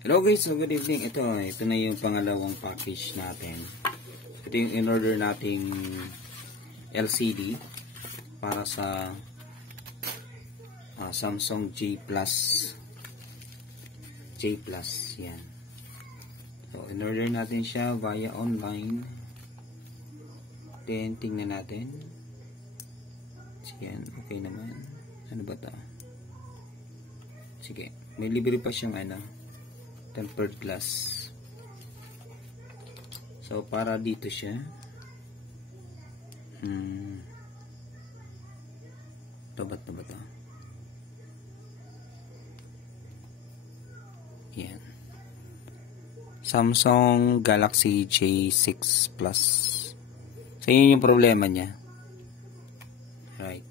Hello guys, so good evening. Ito na yung pangalawang package natin. Ito yung in-order nating LCD para sa Samsung J Plus. Yan. So, in-order natin siya via online. Then, tingnan natin. Yan, okay naman. Ano ba ito? Sige, may libre pa siyang tempered glass. So, para dito siya. Ba't na ba ito? Yan. Samsung Galaxy J6 Plus. So, yun yung problema niya. Right.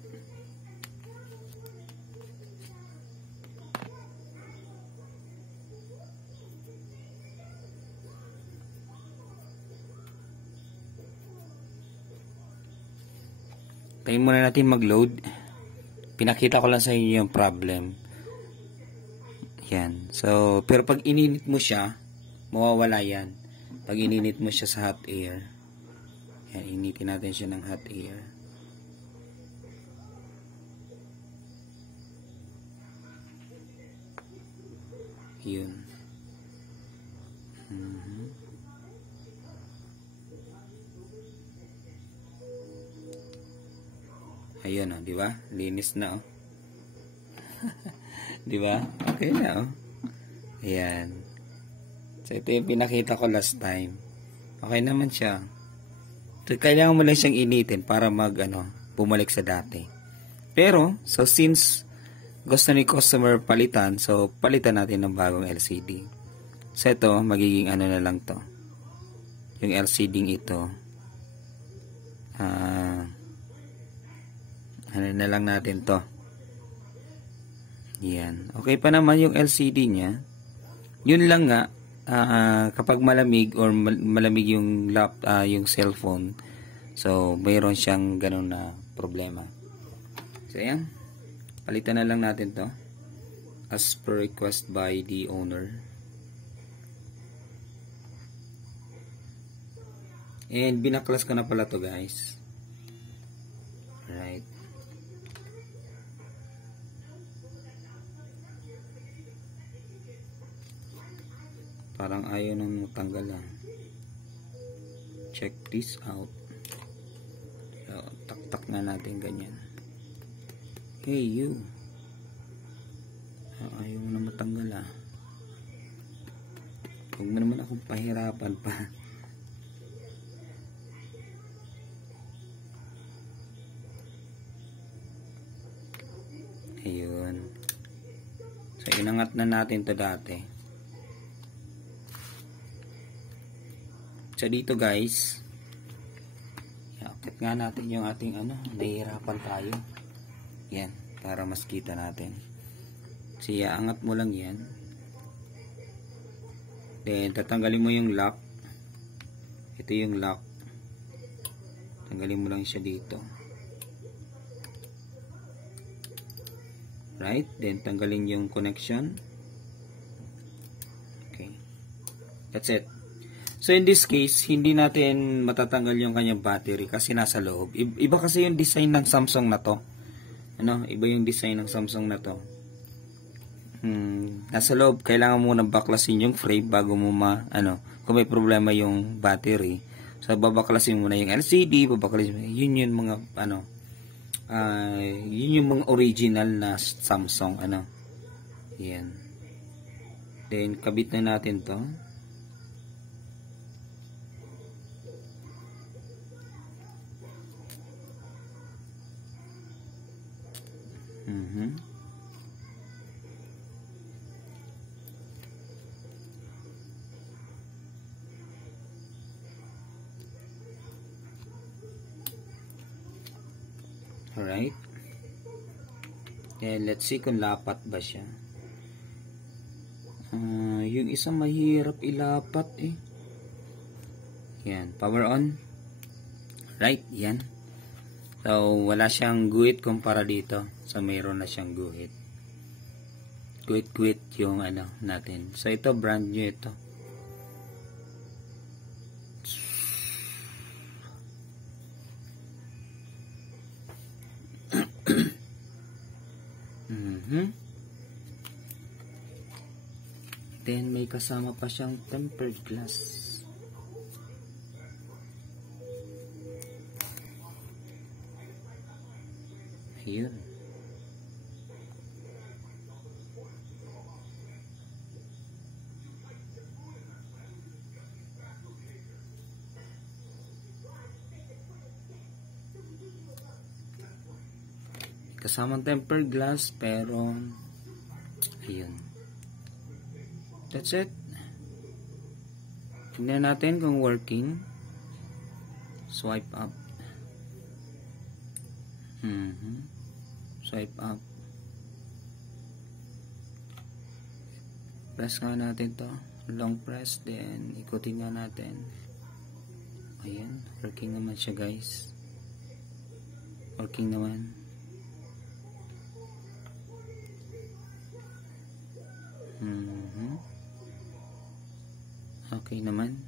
Tayo muna natin mag-load. Pinakita ko lang sa inyo yung problem. Yan. So, pero pag ininit mo siya, mawawala yan. Pag ininit mo siya sa hot air. Yan, initin natin siya ng hot air. Yun. Ayun, di ba? Linis na, di ba? Okay na, Ayan. So, ito yung pinakita ko last time. Okay naman siya. So, kailangan mo lang siyang initin para bumalik sa dati. Pero, so since gusto ni customer palitan, so palitan natin ng bagong LCD. So, ito, magiging na lang to. Yung LCD ito. Na lang natin to. Yan. Okay pa naman yung LCD niya. Yun lang nga, kapag malamig or malamig yung yung cellphone, so mayroon siyang ganun na problema. So yan. Palitan na lang natin to as per request by the owner. And binaklas ko na pala to, guys. Right. Parang ayaw nang matanggal Check this out. So, tak-tak na natin ganyan. Hey you. Ayaw mo na matanggal Huwag mo naman akong pahirapan pa. Ayun. So, inangat na natin to dati. So, dito guys, akit nga natin yung ating nahihirapan tayo. Yan, para mas kita natin. So, angat mo lang yan. Then, tatanggalin mo yung lock. Ito yung lock. Tanggalin mo lang siya dito. Right? Then, tanggalin yung connection. Okay. That's it. So, in this case, hindi natin matatanggal yung kanyang battery kasi nasa loob. Iba kasi yung design ng Samsung na to. Iba yung design ng Samsung na to. Nasa loob, kailangan mo nang baklasin yung frame bago mo kung may problema yung battery. So, babaklasin mo na yung LCD, babaklasin mo. Yun yung mga, yun yung mga original na Samsung, Yan. Then, kabit na natin to. Alright. Then, let's see kung lapat ba siya. Yung isang mahirap ilapat Yan. Power on. Right. Yan. So, wala siyang guhit kumpara dito. So, mayroon na siyang guhit. quit yung ano natin. So ito brand new ito. Then may kasama pa siyang tempered glass. Ayun. Kasamang tempered glass, pero ayun. That's it. Tingnan natin kung working. Swipe up. Swipe up. Press nga natin to. Long press, then ikutin nga natin. Ayan, working naman siya guys. Working naman. Okay naman.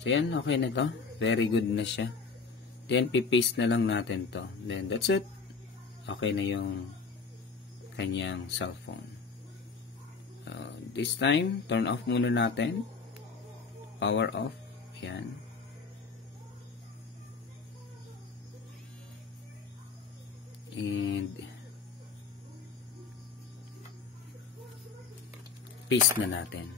So yan, okay na to. Very good na siya. Then pipaste na lang natin to. Then that's it. Okay na yung kanyang cellphone. This time, turn off muna natin. Power off. Yan. And paste na natin.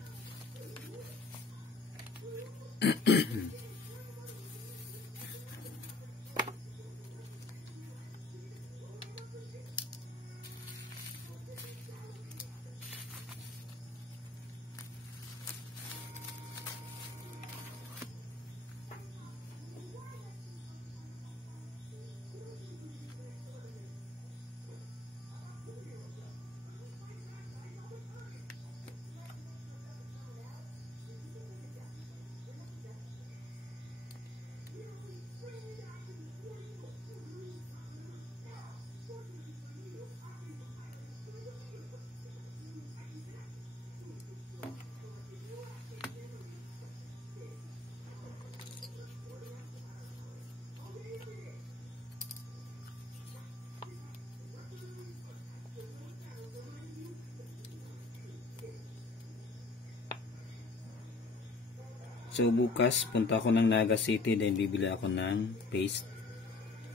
So bukas punta ako ng Naga City, then bibili ako ng paste.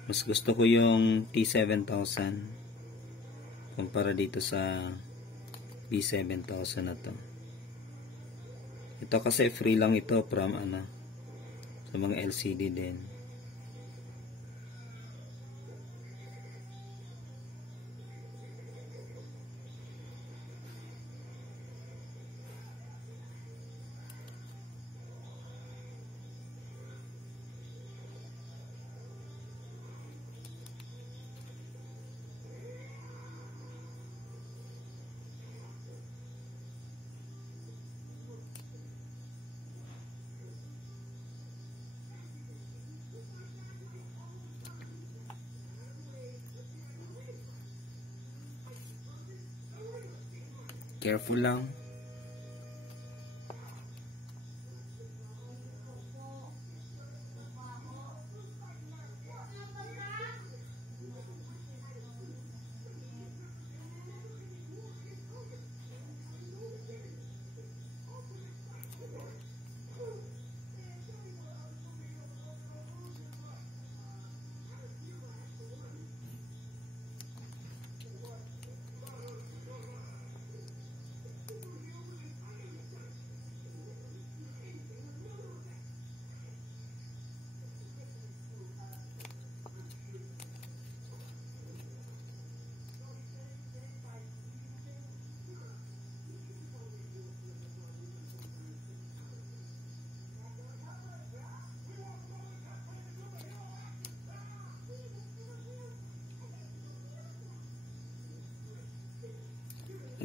Mas gusto ko yung T7000 kumpara dito sa B7000 na to. Ito kasi free lang ito from sa mga LCD din. Careful lang.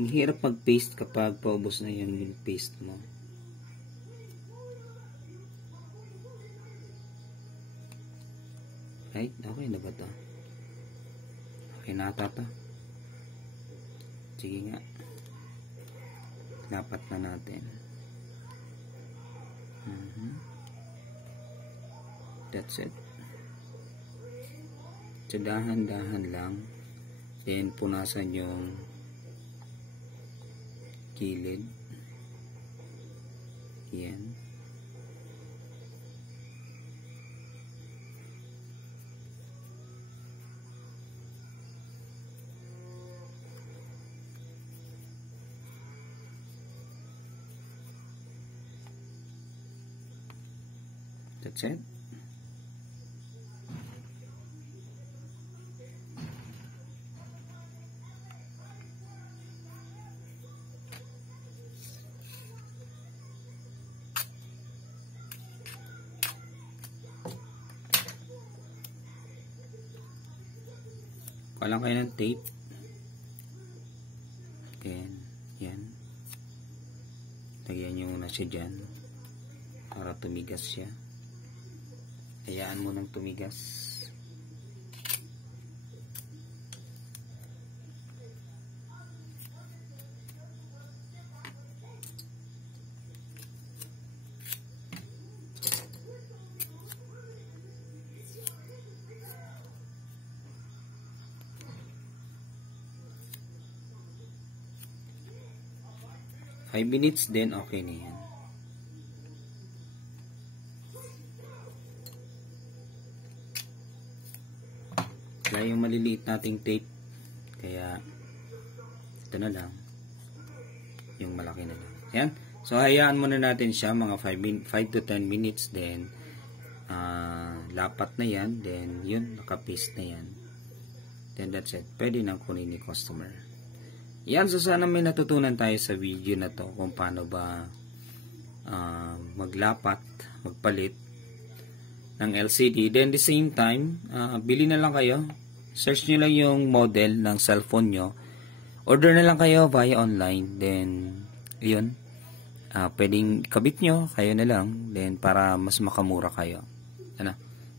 Ang hirap mag-paste kapag paubos na yung paste mo. Right? Okay na ba ito? Okay na ata ito. Sige nga. Lapat na natin. That's it. So, dahan-dahan lang. Then, punasan yung kilid. Yan. That's it. Kulang kayo ng tape. Again, yan. Lagyan nyo muna siya dyan para tumigas siya. Hayaan mo nang tumigas. Five minutes then okay na yan. Wala yung maliliit nating tape. Kaya ito na lang. Yung malaki na lang. Yan. So hayaan muna natin siya mga 5 to 10 minutes. Then lapat na yan. Then yun, nakapaste na yan. Then that's it. Pwede nang kunin ni customer. Yan. So sana may natutunan tayo sa video na to kung paano ba maglapat, magpalit ng LCD. Then the same time, bili na lang kayo. Search nyo lang yung model ng cellphone nyo. Order na lang kayo via online. Then, yun. Pwedeng kabit nyo, kayo na lang. Then, para mas makamura kayo. Ano?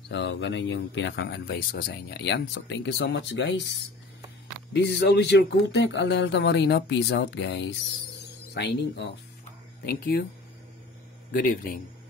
So, ganun yung pinakang advice ko sa inyo. Yan. So, thank you so much, guys. This is always your Cooltech Alta Marina. Peace out, guys. Signing off. Thank you. Good evening.